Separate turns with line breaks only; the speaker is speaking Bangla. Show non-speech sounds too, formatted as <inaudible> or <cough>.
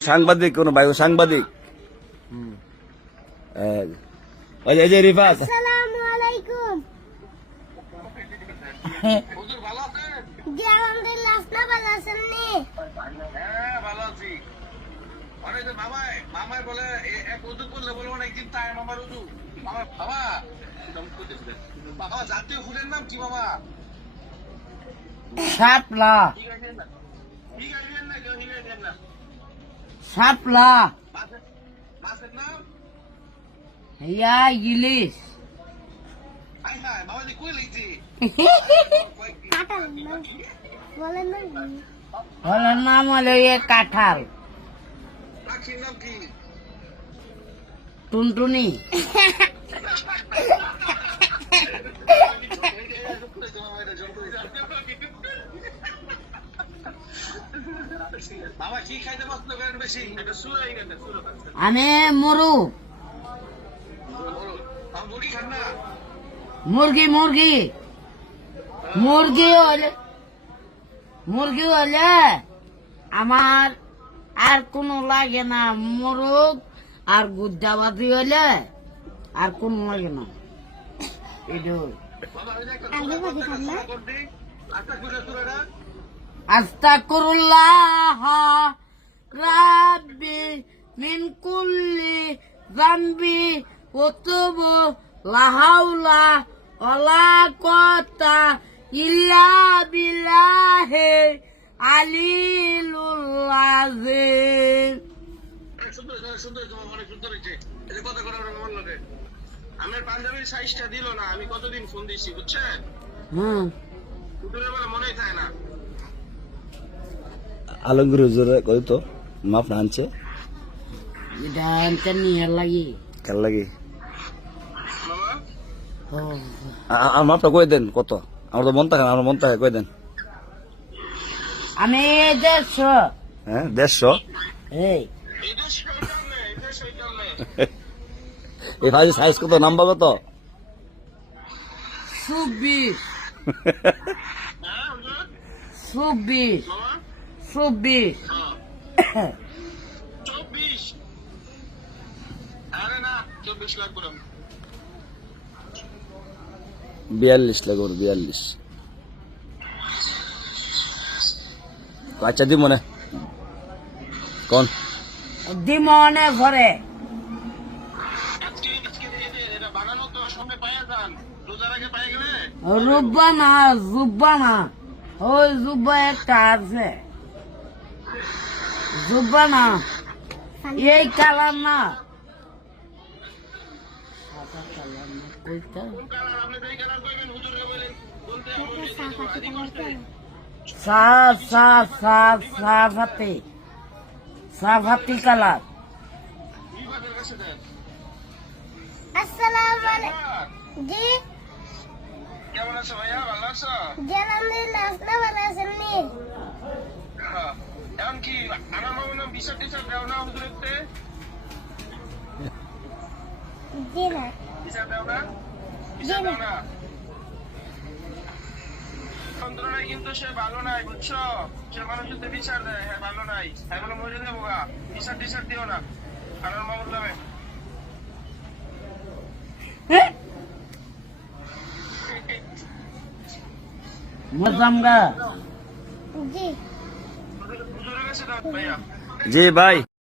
সাংবাদিক কোন ভাই সাংবাদিক। এই, যে- রিফাত।
শাপলা
ঠিক আছে না? ঠিক আছে। না কেউ ঠিক আছে না।
শাপলা ইয়া ইলিশ। ওর নাম হলো এ কাঁঠাল। টুনটুনি। <laughs> আমি মরু মুরগি মুরগি মুরগি। হলে মুরগি হলে আমার আর কোনো লাগে না। মোরগ আর গুদ্দাবাদি হলে আর কোনো লাগে না। এটাই আস্তাকুরুল্লাহ রাব্বি মিন কুল্লি জামবি ওতুবু লাহাউলা ওলা কতা ইল্লা বিল্লাহে আলিলুল আযীম
সুন্দর হয়েছে, সুন্দর হয়েছে, বাবা, অনেক সুন্দর হয়েছে। এই কথা করে আমার লাগে। আমার পাঞ্জাবির সাইজটা দিল না আমি কতদিন ফোন দিচ্ছি বুঝছেন
হুম
দুপুরের বেলা মনেই থাকে না
আলমগীর হুজুরে কই তো মাপ না আনছে?
এটা নিয়ে লাগি।
কেন লাগে?
মামা
ও
আ- আ- আর মাপটা কই দেন কত? আমার তো মন থাকে আমার মন থাকে কই দেন?
আমি দেড়শো।
হ্যাঁ দেড়শো?
এই। <laughs>
ভাই সাইজ কত নাম্বার কত
চব্বিশ। <laughs> চব্বিশ। চব্বিশ।
চব্বিশ। আরে না চব্বিশ লাখ করে
বিয়াল্লিশ বিয়াল্লিশ। আচ্ছা দি মনে কোন?
দিমনে
গেলে?
রুব্বা না জুব্বা না। ওই জুব্বা একটা আছে। জুব্বা না এই কালার না সাদা কালার না, কোনটা?
কালার আপনি যেই কালার কইবেন হুজুরে বলেন বলতে আমার এই যে আদি করতে
সা সা সা সাফাতি সাফাতি কালার
বিভাগের কাছে দেন
আসসালামু আলাইকুম
হ্যাঁ,
জি
কেমন আছো ভাইয়া ভালো আছো
জি আলহামদুলিল্লাহ আপনি ভালো আছেন নি
হ্যাঁ। এখন কি আমার বিচার টিচার দেও না হুজুরেতে
জি না
বিচার দেও না? বিচার দেও না? যন্ত্রণায় কিন্তু সে ভালো নাই বুঝছ? সে মানুষের বিচার দেয় হ্যাঁ ভালো নাই। হ্যাঁ বলে মরে দেবো গা। বিচার টিচার দিও না। আমার মামুর নামে <laughs>
মজামগা
জি।
হুজুরের কাছে দাও ভাইয়া
জি ভাই